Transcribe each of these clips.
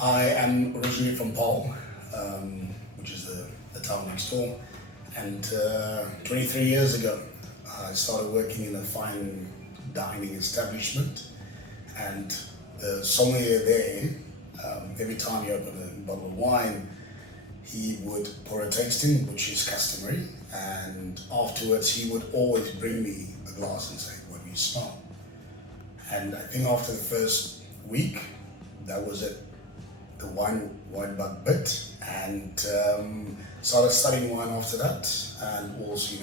I am originally from Paarl, which is the town next door, and 23 years ago I started working in a fine dining establishment, and the sommelier there, every time you open a bottle of wine, he would pour a tasting, which is customary, and afterwards he would always bring me a glass and say, "What do you smell?" And I think after the first week, that was it. The wine bug bit, and started studying wine after that, and also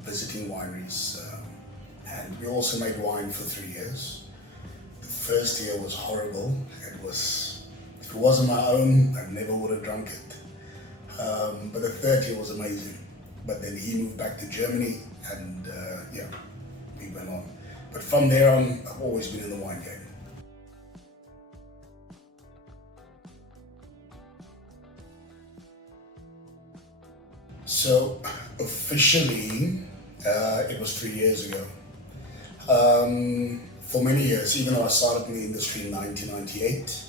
visiting wineries. And we also made wine for 3 years. The first year was horrible. If it wasn't my own, I never would have drunk it. But the third year was amazing. But then he moved back to Germany, and we went on. But from there on, I've always been in the wine game. So officially, it was 3 years ago. For many years, even though I started in the industry in 1998,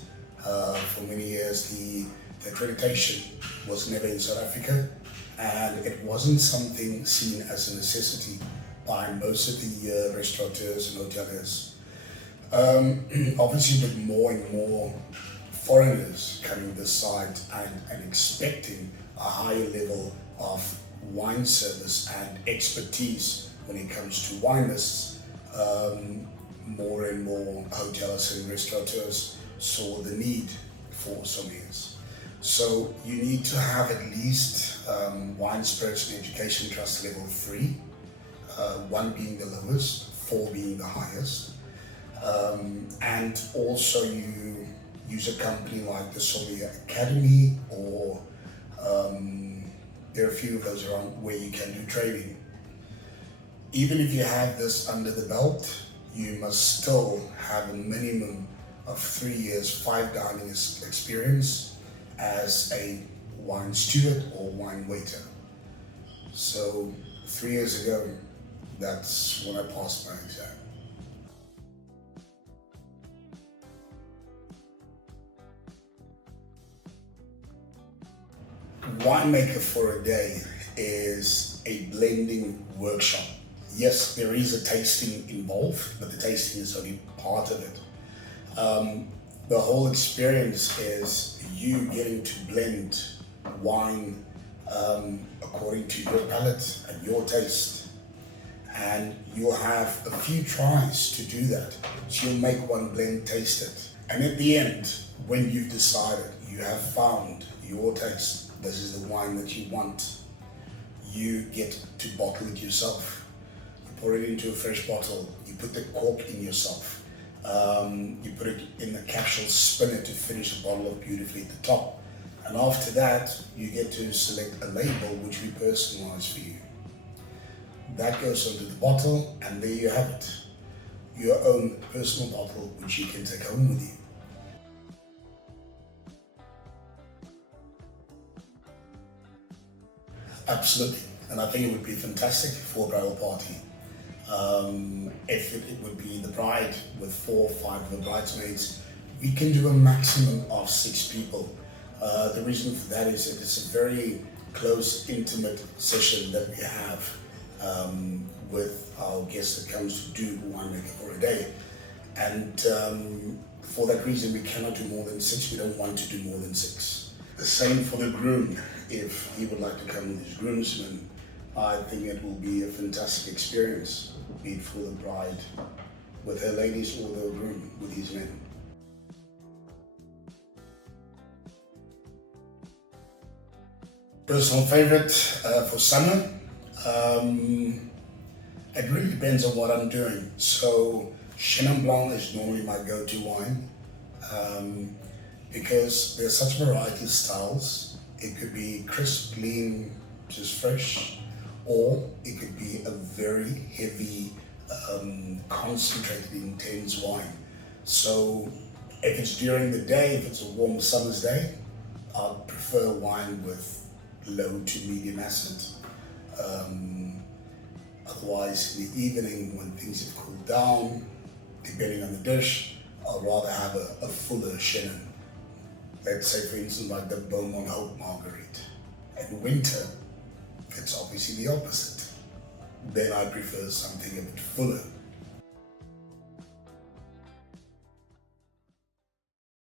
for many years the accreditation was never in South Africa, and it wasn't something seen as a necessity by most of the restaurateurs and hoteliers. Obviously, with more and more foreigners coming this side and expecting a higher level of wine service and expertise when it comes to wine lists, more and more hotels and restaurateurs saw the need for sommeliers. So you need to have at least Wine, Spirits and Education Trust level 3, 1 being the lowest, 4 being the highest. And also you use a company like the Sommelier Academy, or there are a few of those around where you can do training. Even if you have this under the belt, you must still have a minimum of 3 years, 5 dining experience as a wine steward or wine waiter. So 3 years ago, that's when I passed my exam. Winemaker for a Day is a blending workshop. Yes, there is a tasting involved, but the tasting is only part of it. The whole experience is you getting to blend wine according to your palate and your taste. And you'll have a few tries to do that. So you'll make one blend, taste it. And at the end, when you've decided, you have found your taste, this is the wine that you want, you get to bottle it yourself. You pour it into a fresh bottle, you put the cork in yourself, you put it in the capsule, spin it to finish the bottle up beautifully at the top. And after that, you get to select a label which we personalize for you. That goes onto the bottle, and there you have it. Your own personal bottle which you can take home with you. Absolutely, and I think it would be fantastic for a bridal party. If it would be the bride with 4 or 5 of the bridesmaids, we can do a maximum of 6 people. The reason for that is it's a very close, intimate session that we have with our guest that comes to do Winemaker for a Day. And for that reason, we cannot do more than 6. We don't want to do more than 6. The same for the groom. If he would like to come with his groomsmen, I think it will be a fantastic experience, be it for the bride with her ladies or the groom with his men. Personal favorite for summer, it really depends on what I'm doing. So Chenin Blanc is normally my go-to wine because there's such a variety of styles. It could be crisp, lean, just fresh, or it could be a very heavy, concentrated, intense wine. So if it's during the day, if it's a warm summer's day, I'd prefer wine with low to medium acid. Otherwise, in the evening, when things have cooled down, depending on the dish, I'd rather have a fuller Chenin. Let's say, for instance, like the Beaumont Hope Marguerite. In winter, it's obviously the opposite. Then I prefer something a bit fuller.